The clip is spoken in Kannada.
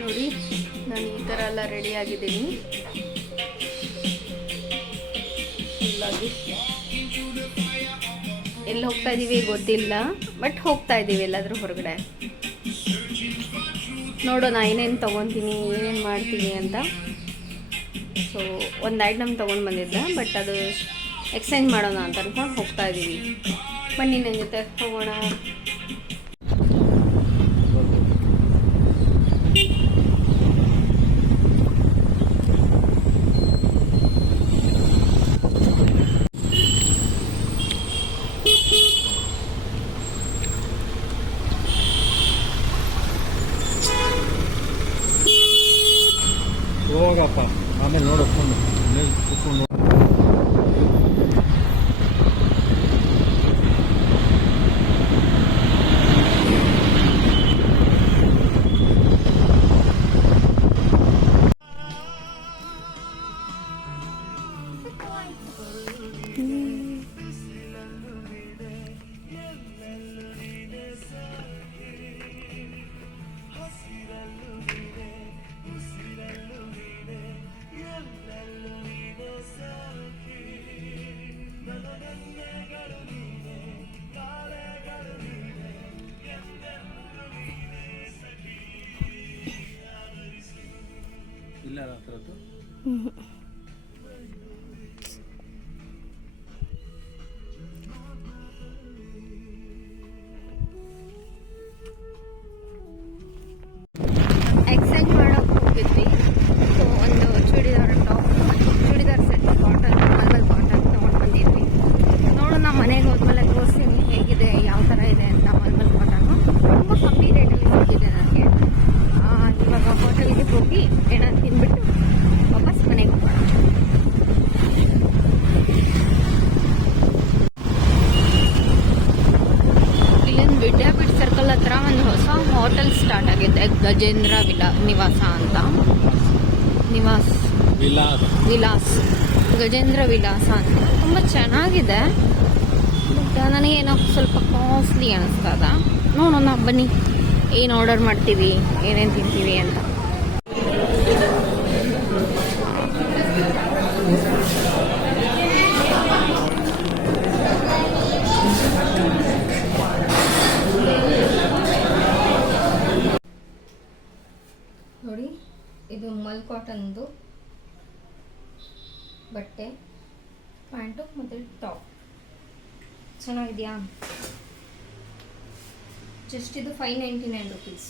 ನೋಡಿ ನಾನು ಈ ಥರ ಎಲ್ಲ ರೆಡಿ ಆಗಿದ್ದೀನಿ. ಎಲ್ಲಿ ಹೋಗ್ತಾ ಇದ್ದೀವಿ ಗೊತ್ತಿಲ್ಲ, ಬಟ್ ಹೋಗ್ತಾ ಇದ್ದೀವಿ ಎಲ್ಲಾದರೂ ಹೊರಗಡೆ. ನೋಡೋಣ ಏನೇನು ತೊಗೊತೀನಿ, ಏನೇನು ಮಾಡ್ತೀನಿ ಅಂತ. ಸೊ ಒಂದು ಐಟಮ್ ತೊಗೊಂಡು ಬಂದಿದ್ದೆ, ಬಟ್ ಅದು ಎಕ್ಸ್ಚೇಂಜ್ ಮಾಡೋಣ ಅಂತ ಅಂದ್ಕೊಂಡು ಹೋಗ್ತಾ ಇದ್ದೀವಿ. ಬನ್ನಿ ನನ್ನ ಜೊತೆ ಹೋಗೋಣ. ಹೋಗಪ್ಪ, ಆಮೇಲೆ ನೋಡೋಕೊಂಡು ಕುತ್ಕೊಂಡು ಇಲ್ಲ ಹತ್ರದ್ದು ಎಕ್ಸ್ಚೇಂಜ್ ಮಾಡೋಕೆ ಹೋಗಿದ್ವಿ. ಸೊ ಒಂದು churidar top, churidar set cotton, mulmul cotton ತೊಗೊಂಡು ಬಂದಿದ್ವಿ. ನೋಡೋಣ ಮನೆಗೆ ಹೋದ್ಮೇಲೆ ತೋರಿಸ್ತೀನಿ ಹೇಗಿದೆ, ಯಾವ ಥರ ಇದೆ ಅಂತ. ಮಲ್ಮಲ್ ಕಾಟನ್ನು ತುಂಬ ಕಮ್ಮಿ ರೇಟಲ್ಲಿ ಸಿಕ್ಕಿದೆ ನನಗೆ. ಇವಾಗ ಹೋಟೆಲ್ಗೆ ಹೋಗಿ ಏನಾದ್ರು ತಿಂದ್ಬಿಟ್ಟು ವಾಪಸ್ ಮನೆಗೆ ಹೋಗೋಣ. ಇಲ್ಲೊಂದು ವಿದ್ಯಾಪೀಠ ಸರ್ಕಲ್ ಹತ್ರ ಒಂದು ಹೊಸ ಹೋಟೆಲ್ ಸ್ಟಾರ್ಟ್ ಆಗಿದೆ, ಗಜೇಂದ್ರ ನಿವಾಸ ಅಂತ. ವಿಲಾಸ್ ಗಜೇಂದ್ರ ವಿಲಾಸ ಅಂತ. ತುಂಬ ಚೆನ್ನಾಗಿದೆ, ಬಟ್ ನನಗೇನೋ ಸ್ವಲ್ಪ ಕಾಸ್ಟ್ಲಿ ಅನಿಸ್ತದ. ನೋಡೋಣ ಬನ್ನಿ ಏನು ಆರ್ಡರ್ ಮಾಡ್ತೀವಿ, ಏನೇನು ತಿಂತೀವಿ ಅಂತ. ನೋಡಿ, ಇದು ಮಲ್ ಕಾಟನ್ದು ಬಟ್ಟೆ, ಪ್ಯಾಂಟು ಮತ್ತು ಟಾಪ್ ಚೆನ್ನಾಗಿದೆಯಾ. ಜಸ್ಟ್ ಇದು 599 rupees.